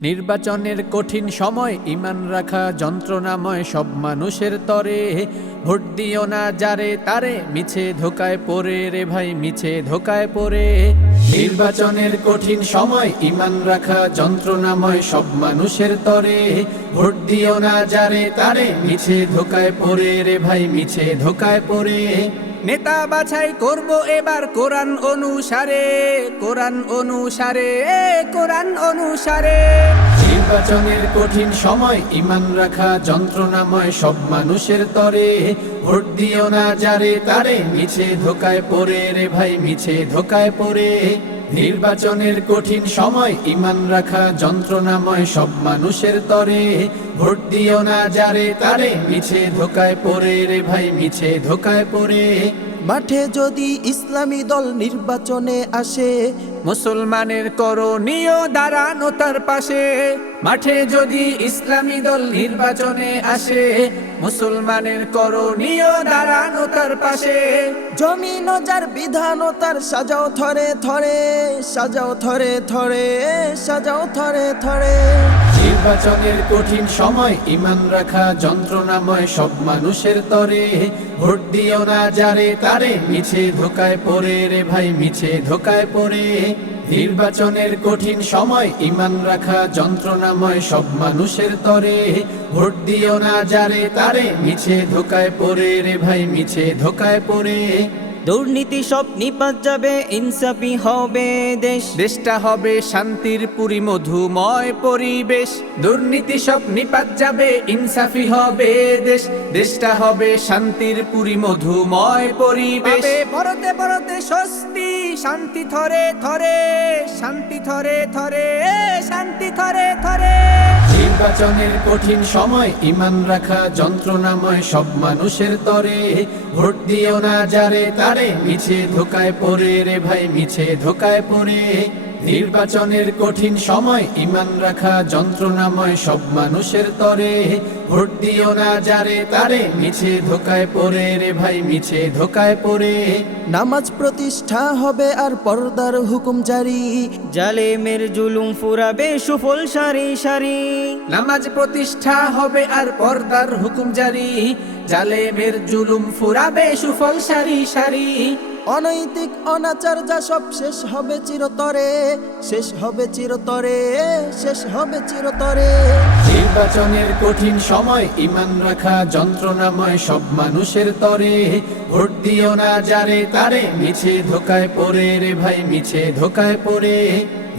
নির্বাচনের কঠিন সময় ঈমান রাখা যন্ত্রণাময় সব মানুষের তরে। ভোট দিও না যারে তারে, মিছে ধোকায় পড়ে রে ভাই, মিছে ধোকায় পড়ে। নির্বাচনের কঠিন সময় ঈমান রাখা যন্ত্রণাময় সব মানুষের তরে। ভোট দিও না যারে তারে, মিছে ধোকায় পড়ে রে ভাই, মিছে ধোকায় পড়ে। নেতা বাছাই করব এবার কোরআন অনুসারে, কোরআন অনুসারে, কোরআন অনুসারে। নির্বাচনের কঠিন সময় ঈমান রাখা যন্ত্রণাময় সব মানুষের তরে। ভোট দিও না যারে তারে, মিছে ধোকায় পড়ে রে ভাই, মিছে ধোকায় পড়ে। নির্বাচনের কঠিন সময় ঈমান রাখা যন্ত্রণাময় সব মানুষের তরে। ভোট দিও না যারে তারে, মিছে ধোকায় পড়ে রে ভাই, মিছে ধোকায় পড়ে। মাঠে যদি ইসলামী দল নির্বাচনে আসে, মুসলমানের করণীয় দাঁড়ানো তার পাশে। মাঠে যদি ইসলামী দল নির্বাচনে আসে, মুসলমানের করণীয় দাঁড়ানো তার পাশে। জমিন ও যার বিধান ও তার সাজাও থরে থরে, সাজাও থরে থরে, সাজাও থরে থরে। নির্বাচনের কঠিন সময় ঈমান রাখা যন্ত্রণাময় সব মানুষের তরে। ভোট দিও না যারে তারে, মিছে ধোকায় পড়ে রে ভাই, মিছে ধোকায় পড়ে। নির্বাচনের কঠিন সময় ঈমান রাখা যন্ত্রণাময় সব মানুষের তরে। ভোট দিও না যারে তারে, মিছে ধোকায় পড়ে রে ভাই, মিছে ধোকায় পড়ে। দুর্নীতি সব নিপাত যাবে, ইনসাফি হবে দেশ। দেশটা হবে শান্তির পুরী মধুময় পরিবেশ। দুর্নীতি সব নিপাত যাবে, ইনসাফি হবে দেশ। দেশটা হবে শান্তির পুরী মধুময় পরিবেশ। পরতে পরতে স্বস্তি, শান্তি থরে থরে, শান্তি থরে থরে, শান্তি থরে থরে। নির্বাচনের কঠিন সময় ঈমান রাখা যন্ত্রণাময় সব মানুষের তরে। ভোট দিও না যারে তারে, মিছে ধোকায় পড়ে রে ভাই, মিছে ধোকায় পড়ে। নির্বাচনের কঠিন সময় ঈমান রাখা যন্ত্রণাময় সব মানুষের তরে। ভোট দিও না যারে তারে, মিছে ধোকায় পড়ে রে ভাই, মিছে ধোকায় পড়ে। নামাজ প্রতিষ্ঠা হবে আর পর্দার হুকুম জারি, জালেমের জুলুম ফুরাবে সুফল সারি সারি। নামাজ প্রতিষ্ঠা হবে আর পর্দার হুকুম জারি, জালেমের জুলুম ফুরাবে সুফল সারি সারি। অনৈতিক অনাচার যা সব শেষ হবে চিরতরে, শেষ হবে চিরতরে, শেষ হবে চিরতরে। নির্বাচনের কঠিন সময় ঈমান রাখা যন্ত্রণাময় সব মানুষের তরে। ভোট দিও না যারে তারে, মিছে ধোকায় পড়ে রে ভাই, মিছে ধোকায় পড়ে।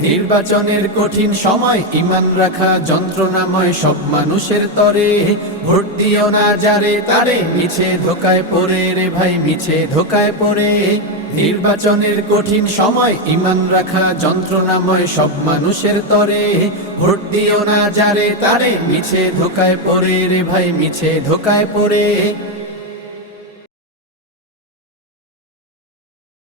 নির্বাচনের কঠিন সময় ঈমান রাখা যন্ত্রণাময় সব মানুষের তরে। ভোট দিও না যারে তারে, মিছে ধোকায় পড়ে রে ভাই, মিছে ধোকায় পড়ে। নির্বাচনের কঠিন সময় ঈমান রাখা যন্ত্রণাময় সব মানুষের তরে। ভোট দিও না যারে তারে, মিছে ধোকায় পড়ে রে ভাই, মিছে ধোকায় পড়ে।